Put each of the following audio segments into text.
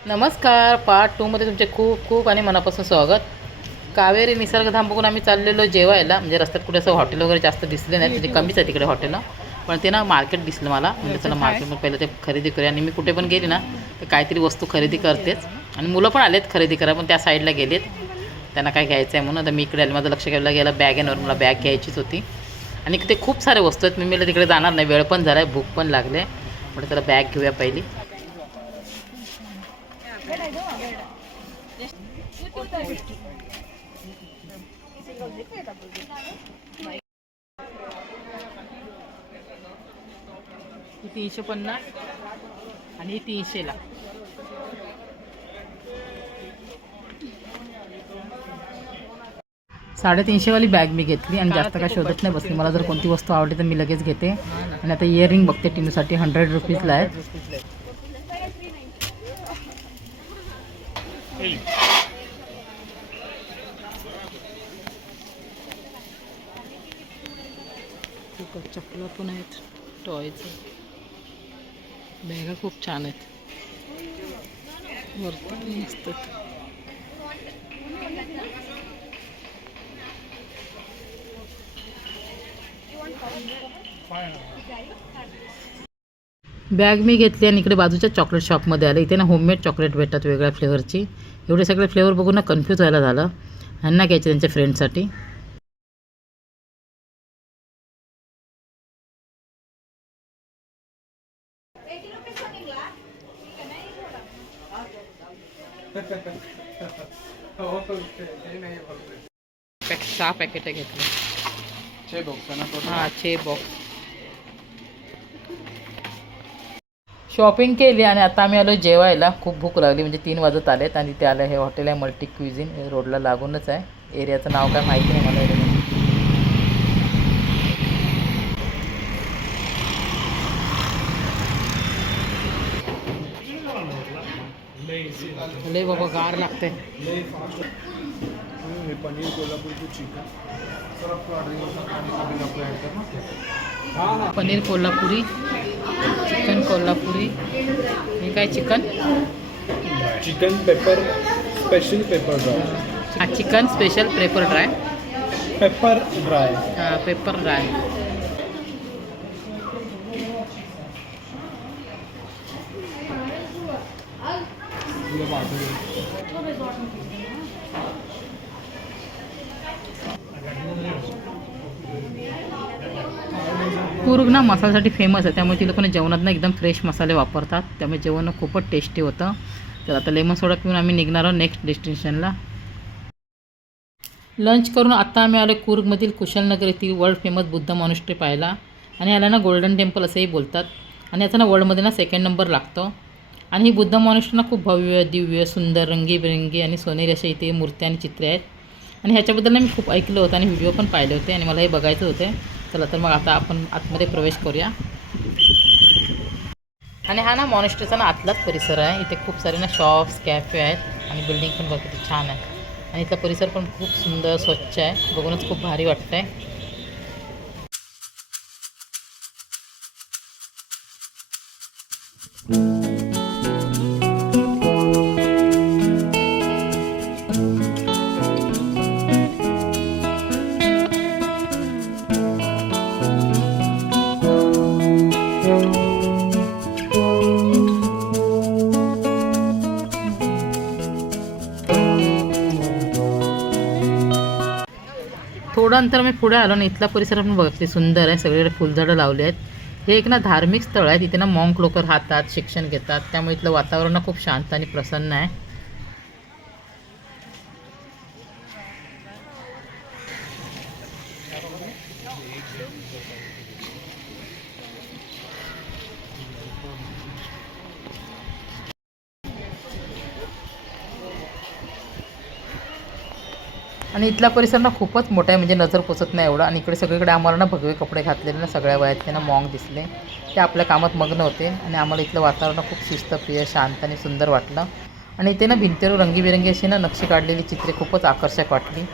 नमस्कार पार्ट टूमध्ये तुमचे खूप खूप आणि मनापासून स्वागत. कावेरी निसर्गधाम बघून आम्ही चाललेलो जेवायला म्हणजे रस्त्यात कुठे असं हॉटेल वगैरे जास्त दिसले नाही म्हणजे कमीच आहे तिकडे हॉटेल पण ते ना मार्केट दिसलं मला म्हणजे चला मार्केटमध्ये पहिलं ते खरेदी करूया. आणि मी कुठे पण गेली ना तर काहीतरी वस्तू खरेदी करतेच. आणि मुलं पण आलेत खरेदी करा पण त्या साईडला गेलेत. त्यांना काय घ्यायचं आहे म्हणून आता मी इकडे आले. माझं लक्ष घ्यायला गेलं बॅगेनवर मला बॅग घ्यायचीच होती. आणि ते खूप सारे वस्तू आहेत मी मला तिकडे जाणार नाही वेळ पण झाला आहे भूक पण लागले. म्हणजे त्याला बॅग घेऊया पहिली. तीनशे पन्नास आणि तीनशेला. साडेतीनशेवाली बॅग मी घेतली आणि जास्त काय शोधत नाही बसली. मला जर कोणती वस्तू आवडली तर मी लगेच घेते. आणि आता इयरिंग बघते टीनूसाठी हंड्रेड रुपीजला आहे. चप्पल चपला पण आहेत. टॉयच बॅगा खूप छान आहेत. वरती पण मस्त बॅग मी घेतली आणि इकडे बाजूच्या चॉकलेट शॉपमध्ये आले. इथे ना होममेड चॉकलेट भेटतात वेगळ्या फ्लेवरची. एवढे सगळे फ्लेवर बघून ना कन्फ्यूज व्हायला झालं. ह्यांना घ्यायचे त्यांच्या फ्रेंडसाठी सहा पॅकेट घेतले. हां छे बॉक्स शॉपिंग केली आणि आता आम्ही आलो जेवायला. खूप भूक लागली म्हणजे तीन वाजत आलेत आणि ते आलं हे हॉटेल आहे मल्टी क्युझिन हे रोडला लागूनच आहे. एरियाचं नाव काय माहिती नाही मला area. लय बाबा गार लागते पनीर कोल्हापूरचं चिकन सर आपको ऑर्डर ऐड करना? हाँ हाँ। पनीर कोल्हापुरी चिकन कोल्हापुरी हे काय chicken? Chicken pepper special pepper dry हा chicken special pepper dry pepper dry pepper dry Coorg ना मसाल्यासाठी फेमस आहे. त्यामुळे ती लोकांना जेवणात ना एकदम फ्रेश मसाले वापरतात. त्यामुळे जेवण खूपच टेस्टी होतं. तर आता लेमन सोडा पिऊन आम्ही निघणार आहोत नेक्स्ट डेस्टिनेशनला लंच करून आता आम्ही आलो कुर्गमधील कुशलनगर येथील वर्ल्ड फेमस बुद्ध मॉनिस्ट्री पाहिला आणि याला ना गोल्डन टेम्पल असंही बोलतात. आणि याचा ना वर्ल्डमध्ये ना सेकंड नंबर लागतो. आणि ही बुद्ध मॉनिस्ट्री ना खूप भव्य दिव्य सुंदर रंगीबिरंगी आणि सोनेरी अशा इथे मूर्त्या आणि चित्रे आहेत. आणि ह्याच्याबद्दल ना मी खूप ऐकलं होतं आणि व्हिडिओ पण पाहिले होते आणि मला हे बघायचं होते. चला तर मग आता आपण आतमध्ये प्रवेश करूया. आणि हा ना मॉनेस्ट्रीचा ना आतलाच परिसर आहे. इथे खूप सारे ना शॉप्स कॅफे आहेत आणि बिल्डिंग पण बघ किती छान आहे. आणि इथला परिसर पण खूप सुंदर स्वच्छ आहे. बघूनच खूप भारी वाटतंय. थोडं अंतर मी पुढे आलो ना इथला परिसर पण बघा किती सुंदर आहे. सगळीकडे फुलझाडं लावली आहेत. हे एक ना धार्मिक स्थळ आहे. तिथे ना मॉंक लोक राहतात शिक्षण घेतात. त्यामुळे इथलं वातावरण खूप शांत आणि प्रसन्न आहे. आणि इथला परिसर ना खूपच मोठा आहे म्हणजे नजर पोचत नाही एवढा. आणि इकडे सगळीकडे आम्हाला ना भगवे कपडे घातलेले ना सगळ्या वयात त्यांना मॉंग दिसले. ते आपल्या कामात मग्न होते आणि आम्हाला इथलं वातावरण खूप शिस्तप्रिय शांत आणि सुंदर वाटलं. आणि इथे ना भिंतीवर रंगीबेरंगी अशी ना नक्षी काढलेली चित्रे खूपच आकर्षक वाटली.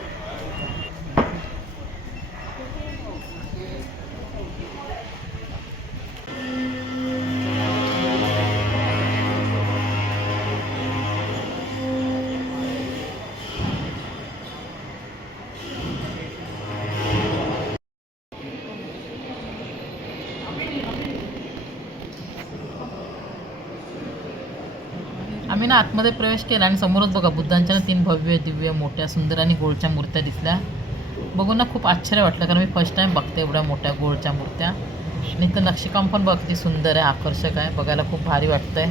आम्ही ना आतमध्ये प्रवेश केला आणि समोरच बघा बुद्धांच्या ना तीन भव्य दिव्य मोठ्या सुंदर आणि गोळच्या मूर्त्या दिसल्या. बघून ना खूप आश्चर्य वाटलं कारण मी फर्स्ट टाइम बघते एवढ्या मोठ्या गोळच्या मूर्त्या. आणि तर नक्षीकाम पण बघते सुंदर आहे आकर्षक आहे बघायला खूप भारी वाटतंय.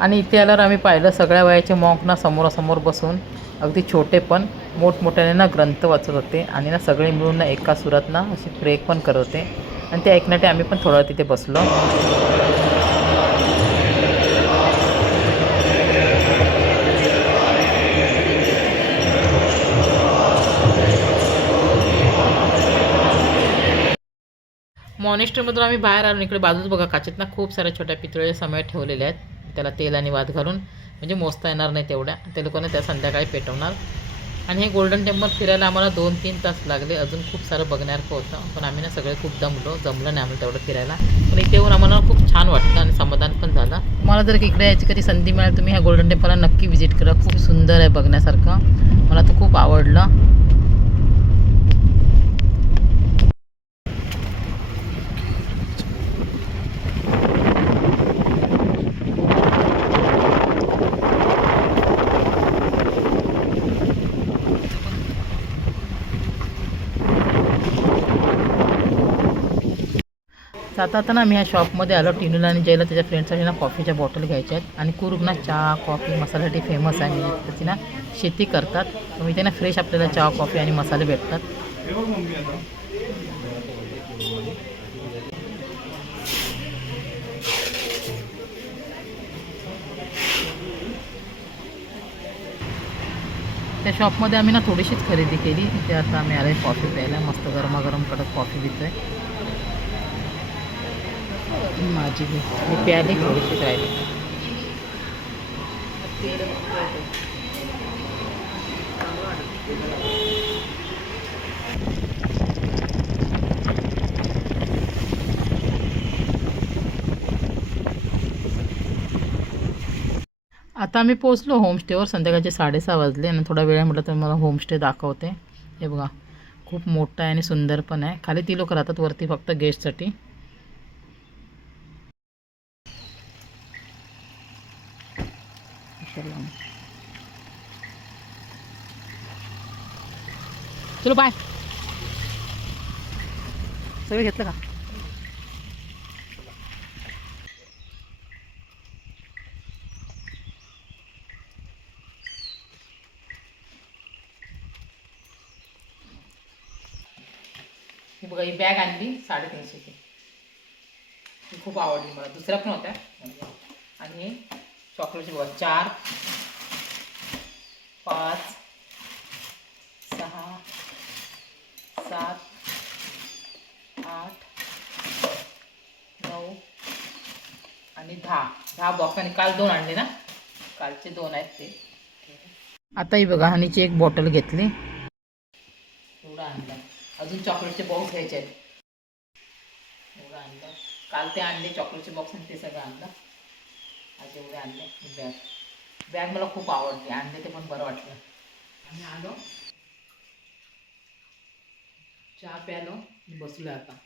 आणि इथे आल्यावर आम्ही पाहिलं सगळ्या वयाचे मॉक ना समोरासमोर बसून अगदी छोटे पण मोठमोठ्याने ना ग्रंथ वाचत होते. आणि ना सगळे मिळून ना एका सुरात ना असे ट्रेक पण करत होते. आणि ते ऐकण्यासाठी आम्ही पण थोडा तिथे बसलो. मॉनिस्टरमधून आम्ही बाहेर आलो इकडे बाजूच बघा काचेत ना खूप साऱ्या छोट्या पितळ्या समय ठेवलेल्या आहेत. त्याला तेल आणि वात घालून. म्हणजे मोजता येणार नाही तेवढ्या. ते लोकांना त्या संध्याकाळी पेटवणार. आणि हे गोल्डन टेम्पल फिरायला आम्हाला दोन तीन तास लागले. अजून खूप सारं बघण्यासारखं होतं. पण आम्ही ना सगळे खूप दमलो. जमलं नाही आम्हाला तेवढं फिरायला. पण इथे येऊन आम्हाला खूप छान वाटतं आणि समाधान पण झालं. मला जर इकडे यायची कधी संधी मिळाली तुम्ही ह्या गोल्डन टेम्पलला नक्की व्हिजिट करा. खूप सुंदर आहे बघण्यासारखं. मला तर खूप आवडलं. जाता आता ना मी ह्या शॉपमध्ये आलो टिनूला आणि जयला त्याच्या फ्रेंडसाठी ना कॉफीच्या बॉटल घ्यायच्या आहेत. आणि कुरूप ना चहा कॉफी मसाल्यासाठी फेमस आहे. त्याची ना शेती करतात. मी इथे ना फ्रेश आपल्याला चहा कॉफी आणि मसाले भेटतात. त्या शॉपमध्ये आम्ही ना थोडीशीच खरेदी केली. ते आता आम्ही आले कॉफी प्यायला. मस्त गरमागरम कडक कॉफी पितोय. माझी बी मी प्यायली थोडीशीच राहिली. आता आम्ही पोचलो होमस्टेवर संध्याकाळचे साडेसहा वाजले आणि थोडा वेळ म्हटलं तर मला होमस्टे दाखवते. हे बघा खूप मोठा आहे आणि सुंदर पण आहे. खाली ती लोक राहतात वरती फक्त गेस्टसाठी चलो बाय सगळं घेतलं का? ही बघा ही बॅग आणली साडेतीनशेची. खूप आवडली मला. दुसऱ्या पण होत्या. आणि हे चॉकलेटची बघा चार पाच सहा सात आठ नऊ आणि दहा. दहा बॉक्स आणि काल दोन आणले ना? कालचे दोन आहेत ते. आताही बघा हनीची एक बॉटल घेतली. एवढं आणलं. अजून चॉकलेटचे बॉक्स घ्यायचे आहेत. एवढं आणलं. काल ते आणले चॉकलेटचे बॉक्स आणि ते सगळं आणलं. आज एवढे आणले बॅग बॅग मला खूप आवडली आणले ते पण बरं वाटलं. आम्ही आलो. चहा प्यालो. बसलो आता.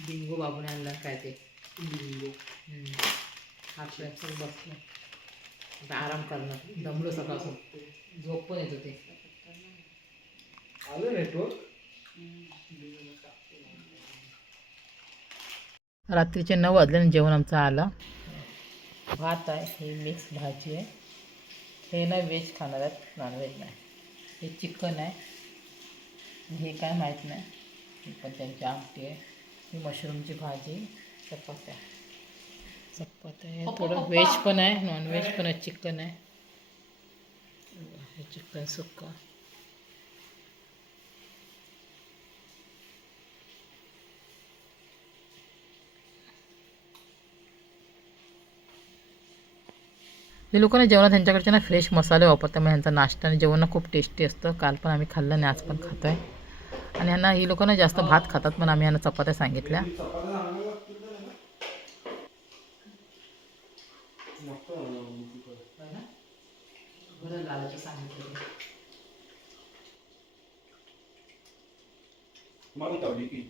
बिंगो बाबूने आणला काय ते? बिंगो. हात बसलो आता आराम करणार. दमलो सकाळपासून. झोप पण येत होते. आलं नेटवर्क रात्रीचे नऊ वाजले आणि जेवण आमचं आलं. भात आहे ही मिक्स भाजी आहे. हे ना व्हेज खाणार आहेत नॉनव्हेज नाही. हे चिकन आहे. हे काय माहीत नाही. ही पण त्यांची आमटी आहे. ही मशरूमची भाजी चपात्या. चपात्या आहे थोडं व्हेज पण आहे नॉनव्हेज पण आहे चिकन आहे. हे चिकन सुक्का. हे लोकांना जेवणात त्यांच्याकडचे ना फ्रेश मसाले वापरतात. मग ह्यांचा नाश्ता आणि जेवण खूप टेस्टी असतं. काल पण आम्ही खाल्लं आणि आज पण खातो आहे आणि ह्यांना ही लोकांना जास्त भात खातात पण आम्ही ह्यांना चपात्या सांगितल्या. मागून की.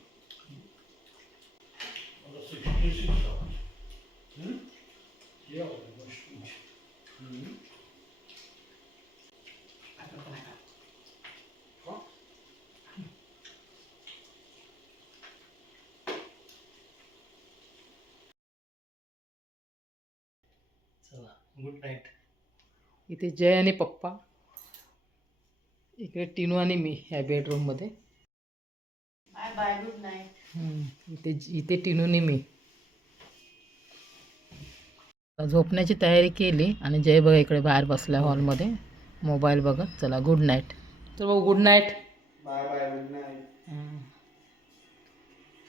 Good night. इथे जय आणि पप्पा. इकडे टिनू आणि मी ह्या बेडरूममध्ये बाय बाय गुड नाईट हम्म, इथे इथे टिनूने मी. झोपण्याची तयारी केली आणि जय बघा इकडे बाहेर बसला हॉलमध्ये मोबाईल बघत चला गुड नाईट तर भाऊ good night bye bye good night